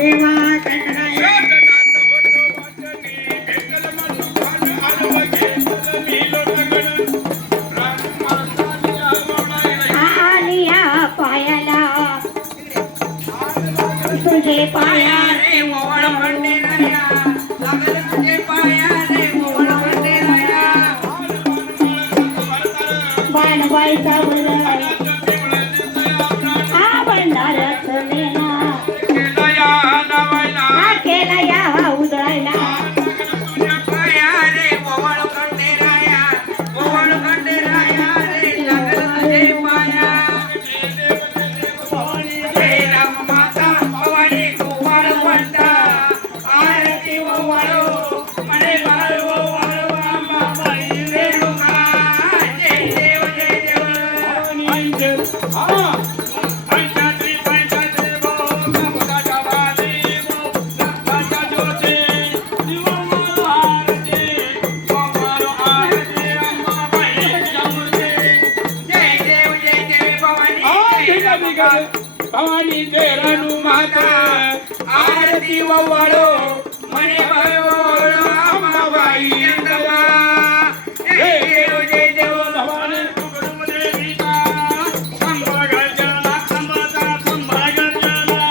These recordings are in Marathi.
देवा कटराया आलिया पायाला तुझे पाया रे ओवळ पंडिराया लागले तुझे पाया रे ओवळ पंडिराया बाणबाईचा भंडारच मेला केला या उदळायला तुझ्या पाया रे ओवळ पंडिराया ओवळ पंडिराया रे लागले तुझे पाया जय राम माता भवानी कुमार वंदा आरती ओवाळो मने बाळ ओवाळो अंबाबाई रेणुका जय देव पंचात्री पंचात्री भो नमका वादी भो नमका ज्योती दिवो आरती ओवाळो आरती अंबाबाई जमुते जय देव भवानी भवानी जय रानू माता आरती ओवाळो मने बाळ ओवाळो अंबाबाई अंबा जय देव भवानी कुकडुमदे गीता संभा गर्जना संभाचा संभा गर्जना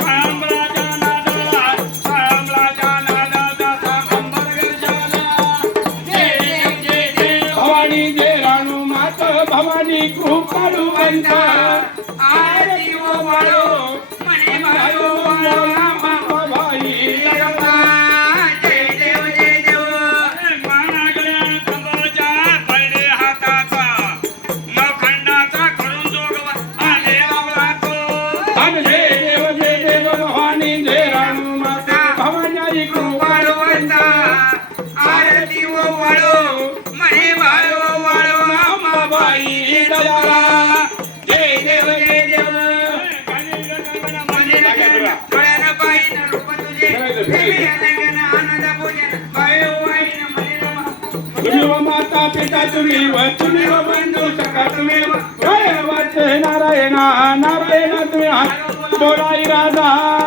संभ्राजा नादा संभ्राजा नादा संभा गर्जना जय देव भवानी जय रानू माता भवानी कृपाळू वंदा आरती ओवाळो मने बाळ ओवाळो अंबाबाई अंबा जय देव मानागल्या खंबाच्या पडले हाताचा नवखंडाचा करून जोगवा आले बाबा जय देव भवानी जय रानू माता भवानी कृपाळू वंदा आरती ओवाळो मने बाळ ओवाळो अंबाबाई दयाला जय देव कळ्यान पायीन रूप तुझे प्रेमी आनंद पूजन बायो वाईन मनिरमा तुम्ही व माता पिता तुम्ही व बंधू सखा तुम्ही व नारायण नारायण तुम्ही बोलाई राधा